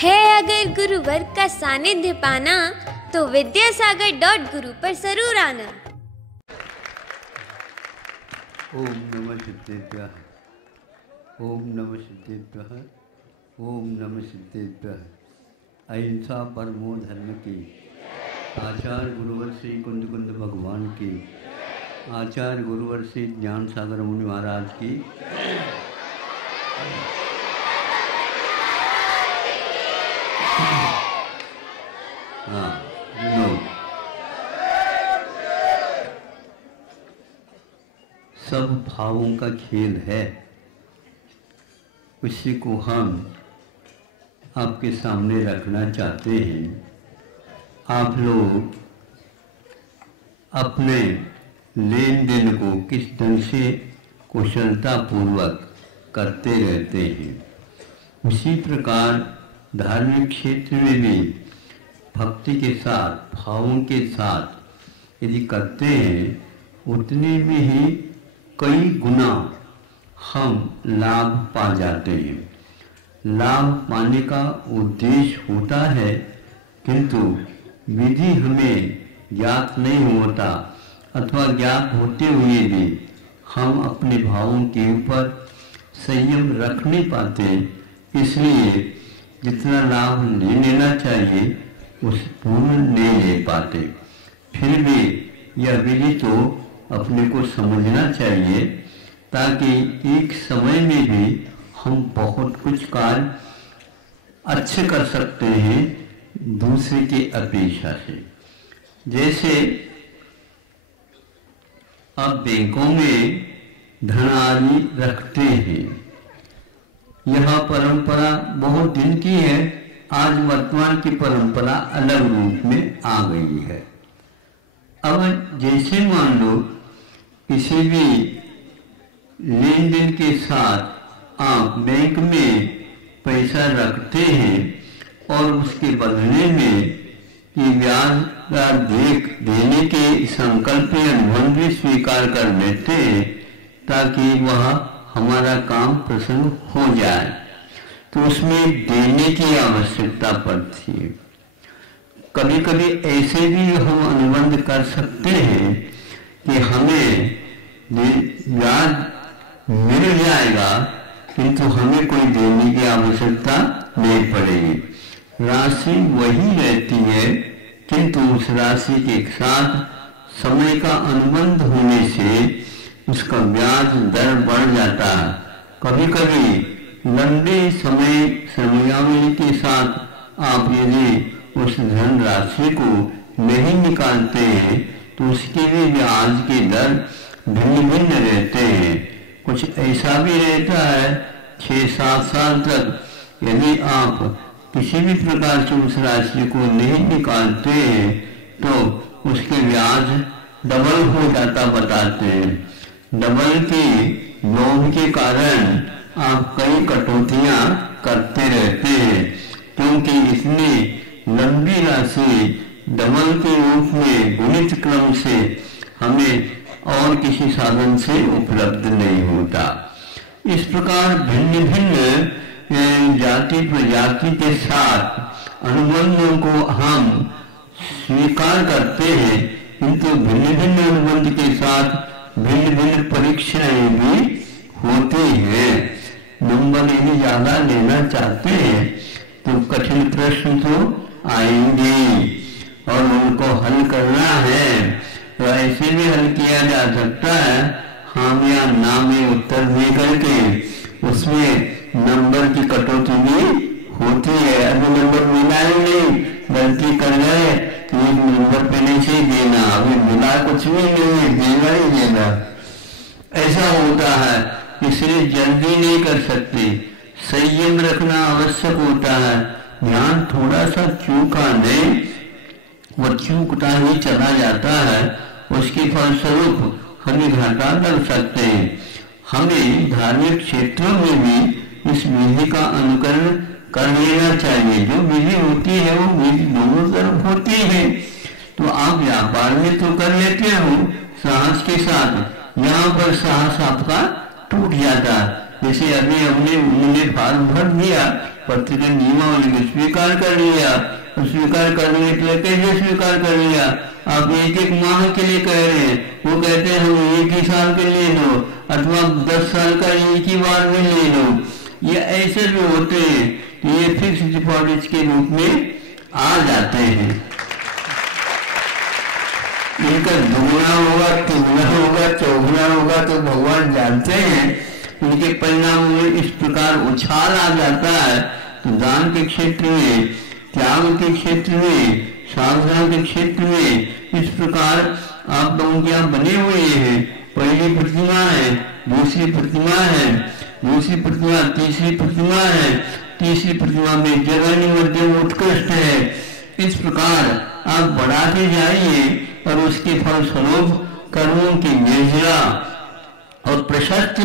है अगर गुरुवर का सानिध्य पाना तो विद्यासागर.गुरु पर जरूर आना। ओम नमः सिद्धेभ्यः, ओम नमः सिद्धेभ्यः, ओम नमः सिद्धेभ्यः। अहिंसा परमो धर्म की, आचार्य गुरुवर श्री कुंद कुंद भगवान की, आचार्य गुरुवर श्री ज्ञान सागर मुनि महाराज की। हाँ, सब भावों का खेल है, उसी को हम आपके सामने रखना चाहते हैं। आप लोग अपने लेन देन को किस ढंग से कुशलता पूर्वक करते रहते हैं, उसी प्रकार धार्मिक क्षेत्र में भी भक्ति के साथ, भावों के साथ यदि करते हैं, उतने में ही कई गुना हम लाभ पा जाते हैं। लाभ पाने का उद्देश्य होता है, किंतु विधि हमें ज्ञात नहीं होता, अथवा ज्ञात होते हुए भी हम अपने भावों के ऊपर संयम रख नहीं पाते। इसलिए जितना लाभ ले लेना चाहिए उस पूर्ण नहीं ले पाते। फिर भी यह विधि तो अपने को समझना चाहिए, ताकि एक समय में भी हम बहुत कुछ कार्य अच्छे कर सकते हैं दूसरे की अपेक्षा से। जैसे अब बैंकों में धन आदि रखते हैं, यह परंपरा बहुत दिन की है। आज वर्तमान की परंपरा अलग रूप में आ गई है। अब जैसे मान लो किसी भी लेन देन के साथ आप बैंक में पैसा रखते हैं और उसके बदले में कि ब्याज का देने के संकल्प या अनुबंध भी स्वीकार कर लेते हैं, ताकि वह हमारा काम प्रसन्न हो जाए, तो उसमें देने की आवश्यकता पड़ती है। कभी कभी ऐसे भी हम अनुबंध कर सकते हैं कि हमें ब्याज मिल जाएगा, किंतु हमें कोई देने की आवश्यकता नहीं पड़ेगी। राशि वही रहती है, किंतु उस राशि के साथ समय का अनुबंध होने से उसका ब्याज दर बढ़ जाता है। कभी कभी लंबे समयावधि के साथ आप यदि उस धन राशि को नहीं निकालते हैं, तो उसके भी ब्याज की दर भिन्न भिन्न रहते हैं। कुछ ऐसा भी रहता है 6-7 साल तक यदि आप किसी भी प्रकार से उस राशि को नहीं निकालते हैं, तो उसके ब्याज डबल हो जाता बताते हैं। डबल के लोभ के कारण आप कई कटौतियां करते रहते हैं, क्योंकि इतनी लंबी राशि डबल के रूप में गुणित क्रम से हमें और किसी साधन से उपलब्ध नहीं होता। इस प्रकार भिन्न भिन्न जाति प्रजाति के साथ अनुबंधों को हम स्वीकार करते हैं, किंतु भिन्न भिन्न अनुबंध के साथ भिन्न भिन्न परीक्षाएं भी होती हैं। नंबर यदि ज्यादा लेना चाहते हैं तो कठिन प्रश्न तो आएंगे और उनको हल करना है, तो ऐसे भी हल किया जा सकता है। हाँ या ना में उत्तर दे करके उसमें नंबर की कटौती भी होती है। अभी नंबर मिला ही नहीं, गलती कर गए तो एक नंबर पहले से देना, अभी मिला कुछ भी नहीं, देना ही देना, ऐसा होता है। इसलिए जल्दी नहीं कर सकते, संयम रखना आवश्यक होता है। ध्यान थोड़ा सा चूका नहीं, वह चूकता ही चला जाता है, उसके फलस्वरूप हमें घाटा लग सकते हैं। हमें धार्मिक क्षेत्रों में भी इस विधि का अनुकरण कर लेना चाहिए। जो विधि होती है वो विधि दोनों तरफ होती है। तो आप व्यापार में तो कर लेते हो साहस के साथ, यहाँ पर साहस आपका टूट जाता। जैसे अभी हमने फॉर्म भर दिया पत्र के नियमावली को स्वीकार कर लिया, और स्वीकार करने के लिए कैसे स्वीकार कर लिया? आप 1-1 माह के लिए कह रहे हैं, वो कहते हैं हम 1 ही साल के लिए लो, अथवा 10 साल का एक ही बार में ले लो। ये ऐसे भी होते हैं, ये फिक्स डिपॉजिट के रूप में आ जाते हैं। इनका दुगुना होगा, तिगुना होगा, चौगुना होगा तो भगवान जानते हैं। उनके परिणाम में इस प्रकार उछाल आ जाता है। तो दान के क्षेत्र में, त्याग के क्षेत्र में, साधना के क्षेत्र में इस प्रकार आप लोगों के यहाँ बने हुए हैं। पहली प्रतिमा है, दूसरी प्रतिमा है, दूसरी प्रतिमा, तीसरी प्रतिमा है, तीसरी प्रतिमा में जगन्य मध्यम उत्कृष्ट है। इस प्रकार आप बढ़ाते जाइए और उसके फलस्वरूप कर्मों की निर्जरा और प्रशस्त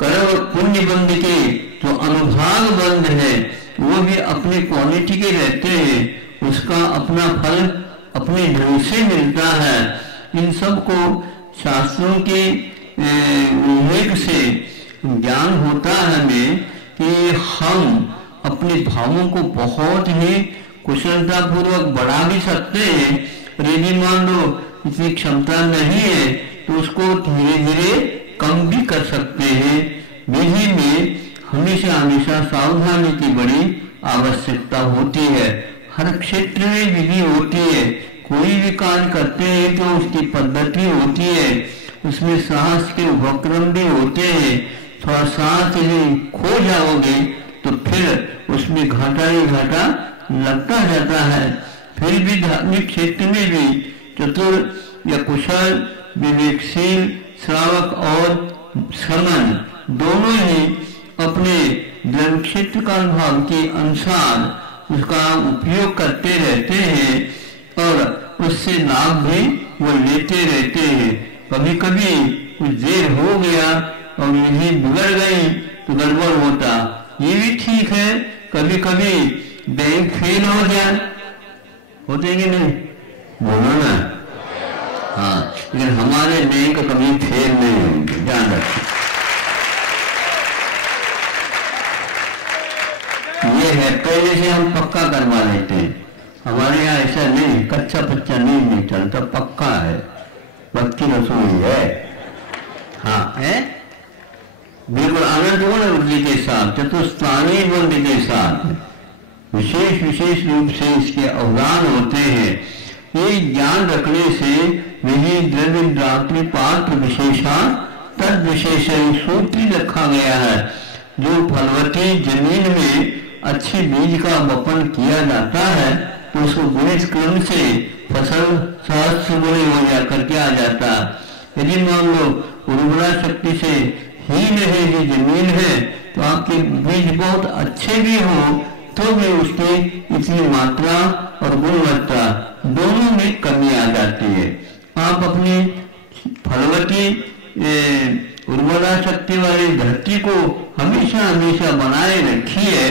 कर्म पुण्य बंध के जो अनुभाग बंध है वो भी अपने क्वालिटी के रहते हैं। उसका अपना फल अपने ढंग से मिलता है। इन सब को शास्त्रों के उल्लेख से ज्ञान होता है हमें कि हम अपने भावों को बहुत ही कुशलता पूर्वक बढ़ा भी सकते हैं। यदि मान लो इतनी क्षमता नहीं है तो उसको धीरे धीरे कम भी कर सकते हैं। विधि में हमेशा हमेशा सावधानी की बड़ी आवश्यकता होती है। हर क्षेत्र में विधि होती है। कोई भी कार्य करते हैं तो उसकी पद्धति होती है, उसमें साहस के उपक्रम भी होते हैं। थोड़ा साहस यदि खो जाओगे तो फिर उसमें घाटा ही घाटा लगता जाता है। फिर भी धार्मिक क्षेत्र में भी चतुर या कुशल, विवेकशील श्रावक और श्रमण दोनों ही अपने धर्म क्षेत्र का भाव के अनुसार उसका उपयोग करते रहते हैं और उससे लाभ भी वो लेते रहते हैं। कभी कभी कुछ देर हो गया और विधि बिगड़ गई तो गड़बड़ होता, ये भी ठीक है। कभी कभी बैंक फेल हो जाए, होते कि नहीं? बोलो ना। हाँ, लेकिन हमारे बैंक कभी फेल नहीं होंगे, ध्यान रखें। ये है पहले से हम पक्का करवा लेते हैं। हमारे यहाँ ऐसा नहीं, कच्चा पच्चा नहीं चलता, पक्का है, पक्की रसोई है। हाँ है, बिल्कुल आनंदपूर्ण वृद्धि के साथ, चतुस्थानीय वृद्धि के साथ विशेष विशेष रूप से इसके अवदान होते हैं। ये ज्ञान रखने से विधि द्रव्य रात्रि पात्र विशेषा तद विशेष सूत्र रखा गया है। जो फलवती जमीन में अच्छे बीज का वपन किया जाता है तो उसको गुणित क्रम से फसल सहस्त्र गुणे हो जा करके आ जाता है। यदि मान लो उर्वरा शक्ति से हीन है ये जमीन है तो आपके बीज बहुत अच्छे भी हो तो भी उसकी इतनी मात्रा और गुणवत्ता दोनों में कमी आ जाती है। आप अपनी फलवती उर्वरा शक्ति वाली धरती को हमेशा हमेशा बनाए रखिए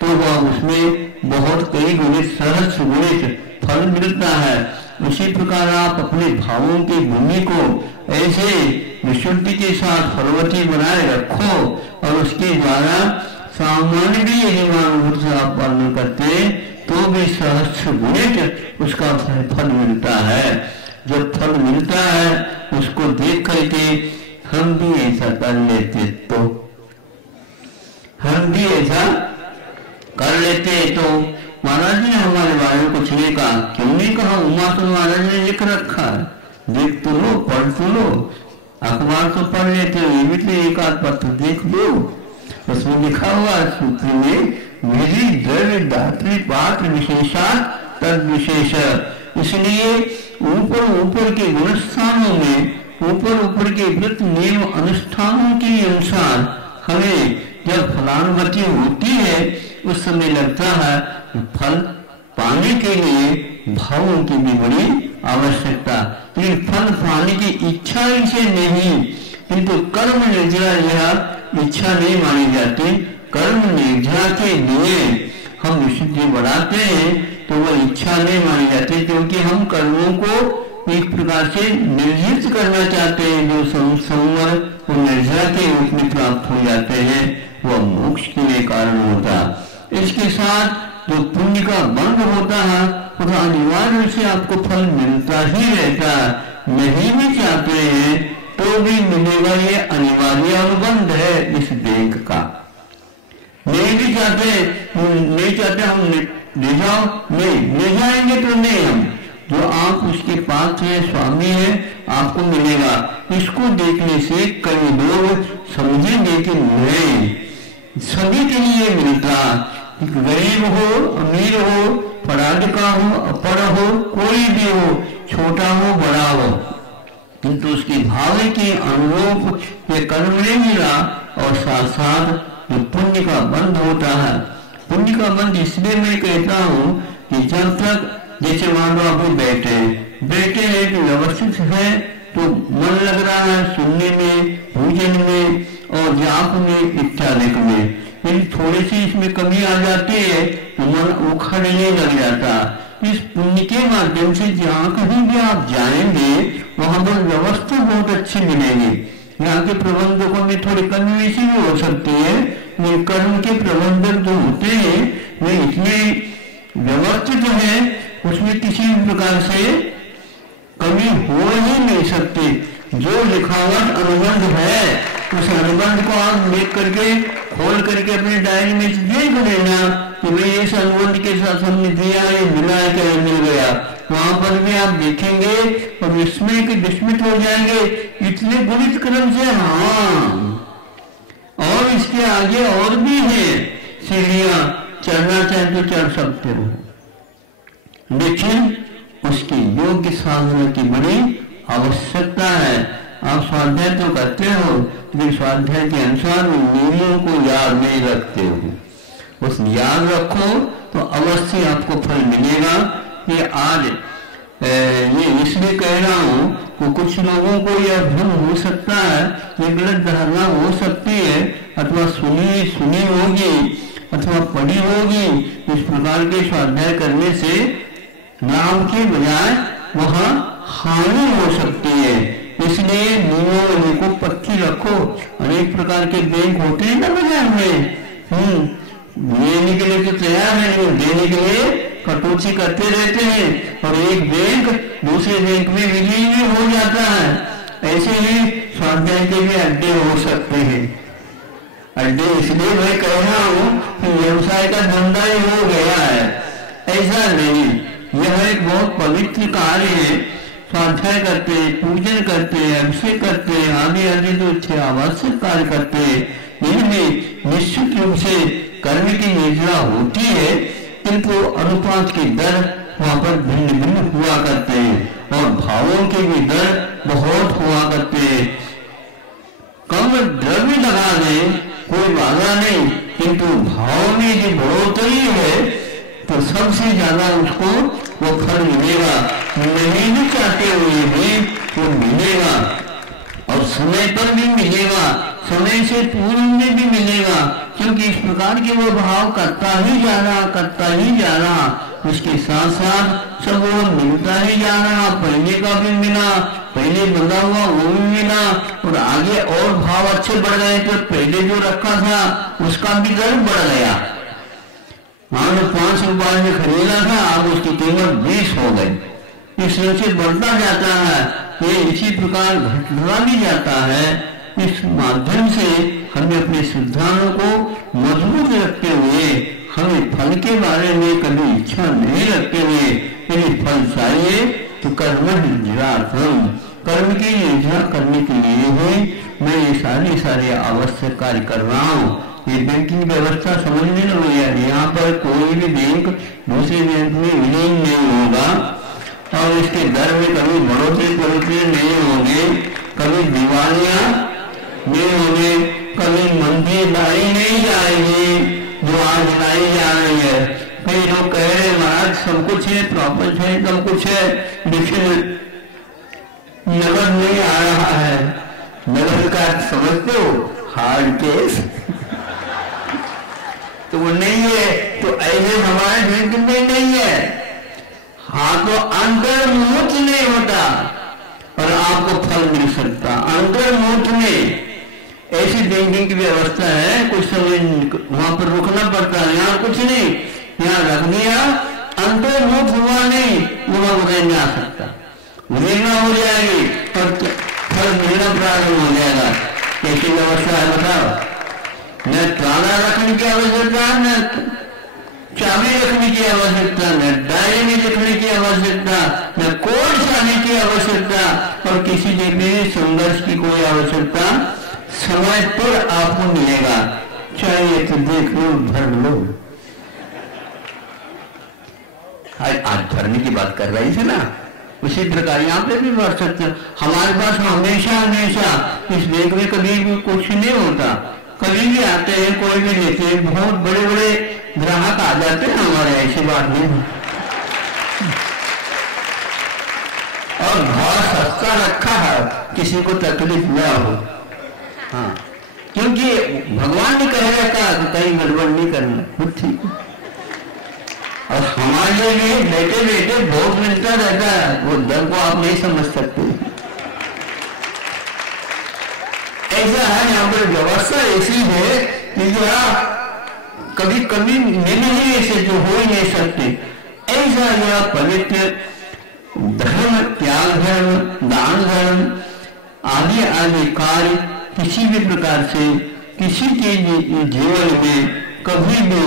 तो वह उसमें बहुत कई गुणित सहस्त्र गुणित फल मिलता है। उसी प्रकार आप अपने भावों की भूमि को ऐसे विशुद्धि के साथ फलवती बनाए रखो और उसके द्वारा सामान्य भी यदि मान से आप पालन करते तो भी सहस्त्र गुणित उसका फल मिलता है। जब फल मिलता है उसको देख करके हम भी ऐसा कर लेते तो हम भी ऐसा कर लेते तो महाराज ने हमारे बारे में कुछ नहीं कहा। क्यों नहीं कहा? उमा तो महाराज ने लिख रखा है, देख तो लो, पढ़ तो लो, अखबार तो पढ़ लेते हो, ये भी तो एक आध पत्र देख लो, उसमें लिखा हुआ सूत्र में विधि द्रव्य धात्री पात्र विशेषा तद विशेष। इसलिए ऊपर ऊपर के गुणस्थानों में ऊपर के व्रत नियम अनुष्ठानों के अनुसार हमें जब फलानुमति होती है उस समय लगता है फल पाने के लिए भावों की भी बड़ी आवश्यकता। लेकिन फल पाने की इच्छा इसे नहीं, किंतु कर्म निर्जरा यह इच्छा नहीं मानी जाती। कर्म निर्जरा के लिए हम विशुद्धि बढ़ाते हैं तो वह इच्छा नहीं मानी जाती, क्योंकि हम कर्मों को एक प्रकार से निर्जित करना चाहते हैं जो संवर और निर्जरा के रूप में प्राप्त हो जाते हैं। वह मोक्ष के लिए कारण होता। इसके साथ जो पुण्य का बंध होता है वह अनिवार्य रूप से आपको फल मिलता ही रहता। नहीं भी चाहते हैं तो भी मिलेगा, ये अनिवार्य अनुबंध है इस देह का। नहीं भी चाहते, नहीं चाहते हम ले जाओ, नहीं ले जाएंगे तो नहीं, हम जो आप उसके पास है, स्वामी है, आपको मिलेगा। इसको देखने से कई लोग समझेंगे कि नहीं, सभी के लिए मिलता, गरीब हो, अमीर हो, पढ़ा लिखा हो, अपढ़ हो, कोई भी हो, छोटा हो, बड़ा हो, किंतु उसके भाव के अनुरूप ये कर्म नहीं मिला। और साथ साथ जो पुण्य का बंध होता है, पुण्य का बंध इसलिए मैं कहता हूँ कि जब तक, जैसे मान लो आप बैठे हैं तो व्यवस्थित है, तो मन लग रहा है सुनने में, भोजन में और जाप में इत्यादि में। यदि थोड़ी सी इसमें कमी आ जाती है तो मन उखड़ने लग जाता। इस पुण्य के माध्यम से जहाँ कहीं भी आप जाएंगे वहां पर व्यवस्था बहुत अच्छी मिलेगी। यहाँ के प्रबंधकों में थोड़ी कमी वैसी भी हो सकती है, लेकिन कर्म के प्रबंधक जो होते हैं वे इतने व्यवस्थित है, उसमें किसी भी प्रकार से कमी हो ही नहीं सकती। जो लिखावट अनुबंध है उस अनुबंध को आप देख करके खोल करके अपने डायरी में देख लेना कि भाई इस अनुबंध के साथ हमने दिया, ये मिला है क्या, मिल गया। वहां पर भी आप देखेंगे और विस्मय के विस्मित हो जाएंगे, इतने गुणित क्रम से। हाँ, और इसके आगे और भी है सीढ़ियां, चढ़ना चाहे तो चढ़ सकते हो, लेकिन उसकी योग्य साधना की बड़ी आवश्यकता है। आप स्वाध्याय तो करते हो, लेकिन स्वाध्याय के अनुसार नियमों को याद नहीं रखते हो। उस याद रखो तो अवश्य आपको फल मिलेगा। ये आज ये इसलिए कह रहा हूँ कि कुछ लोगों को यह भ्रम हो सकता है, ये गलत धारणा हो सकती है, अथवा सुनी होगी अथवा पढ़ी होगी। इस प्रकार के स्वाध्याय करने से लाभ के बजाय वहां हानि हो सकती है। इसलिए नियमों को पक्की रखो। अनेक प्रकार के बैंक होते हैं ना बाजार में, लेने के लिए तो तैयार है, देने के लिए कटौती करते रहते हैं, और एक बैंक दूसरे बैंक में विलीन भी हो जाता है। ऐसे ही स्वाध्याय के भी अड्डे हो सकते हैं। अड्डे इसलिए मैं कह रहा हूँ कि व्यवसाय का धंधा ही हो गया है, ऐसा नहीं। यह एक बहुत पवित्र कार्य है। स्वाध्याय करते, पूजन करते, अभिषेक करते, आदि आदि जो अच्छे आवश्यक कार्य करते, इनमें निश्चित रूप से कर्म की योजना होती है, किंतु अनुपात की दर वहां पर भिन्न भिन्न हुआ करते हैं और भावों के भी दर बहुत हुआ करते हैं। कम द्रव्य लगा दे कोई बाधा नहीं, किंतु भाव में जो बढ़ोतरी है तो सबसे ज्यादा उसको वो फल मिलेगा। नहीं भी चाहते हुए भी वो मिलेगा, और समय पर भी मिलेगा, समय से पूर्व में भी मिलेगा, क्योंकि इस प्रकार के वो भाव करता ही जा रहा, उसके साथ साथ सब वो मिलता ही जा रहा। पहले का भी मिला, पहले बंधा हुआ वो भी मिला, और आगे और भाव अच्छे बढ़ गए तो पहले जो रखा था उसका भी दर बढ़ गया। मान लो 5 रुपए में खरीदा था, अब उसकी कीमत 20 हो गई। इस तरह से बढ़ता जाता है, ये इसी प्रकार घटता भी जाता है। इस माध्यम से हमें अपने सिद्धांतों को मजबूत रखते हुए, हमें फल के बारे में कभी इच्छा नहीं रखते हुए, यदि फल चाहिए तो कर्म की योजना करने के लिए ही मैं ये सारे आवश्यक कार्य कर रहा हूँ। ये बैंकिंग व्यवस्था समझने लो यार, यहाँ पर कोई भी बैंक दूसरे बैंक में विलीन नहीं होगा, और इसके दर में कभी बढ़ोतरी नहीं होगी, कभी दिवालियां नहीं होगी, कभी मंदी लाई नहीं जाएगी जो आज लाई जा रही है। कई लोग कह रहे महाराज सब कुछ है, प्रॉपर्टी है, सब कुछ है, लेकिन नगद नहीं आ रहा है। नगद का समझते हो, हार्ड केस तो वो नहीं है, तो ऐसे हमारे बैंक में नहीं है। हाँ, तो अंतर्मुख नहीं होता और आपको फल मिल सकता। अंतर्मुख में ऐसी ड्रिंकिंग की व्यवस्था है, कुछ समय वहां पर रुकना पड़ता है। यहाँ कुछ नहीं, यहाँ रख दिया, अंतर्मुख हुआ नहीं, वहां उड़े नहीं आ सकता, उड़ेना हो जाएगी और फल मिलना प्रारंभ हो जाएगा। कैसी व्यवस्था है बताओ? न ताला रखने की आवश्यकता, न चाबी रखने की आवश्यकता, न डायरी में लिखने की आवश्यकता, न कोड छाने की आवश्यकता, और किसी जगह संघर्ष की कोई आवश्यकता। समय पर आपको मिलेगा, चाहिए तो देख लो, भर लो। आज भरने की बात कर रही थी ना, उसी प्रकार यहाँ पे भी भर सकते हैं। हमारे पास हमेशा हमेशा इस बैंक में कभी भी कुछ नहीं होता, कभी भी आते हैं, कोई भी लेते हैं, बहुत बड़े बड़े ग्राहक आ जाते हैं हमारे, ऐसी बात नहीं। और बहुत सस्ता रखा है, किसी को तकलीफ न हो। हाँ, क्योंकि भगवान ने कह रखा कि कहीं गड़बड़ नहीं करना, खुद ठीक। और हमारे लिए बैठे बैठे भोग मिलता रहता है, वो दर को आप नहीं समझ सकते। ऐसा है, यहाँ पर व्यवस्था ऐसी है कि कभी कभी नहीं ऐसे जो हो ही नहीं सकते। ऐसा यह पवित्र धर्म, त्याग धर्म, दान धर्म आदि आदि कार्य किसी भी प्रकार से किसी के जीवन में कभी भी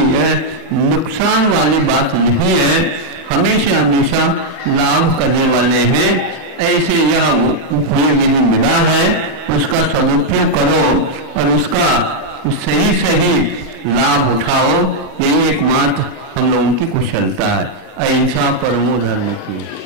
नुकसान वाली बात नहीं है, हमेशा हमेशा लाभ करने वाले हैं। ऐसे यह उपयोग मिला है, उसका सदुपयोग करो और उसका सही सही लाभ उठाओ। यही एकमात्र हम लोगों की कुशलता है। अहिंसा परमो धर्म की।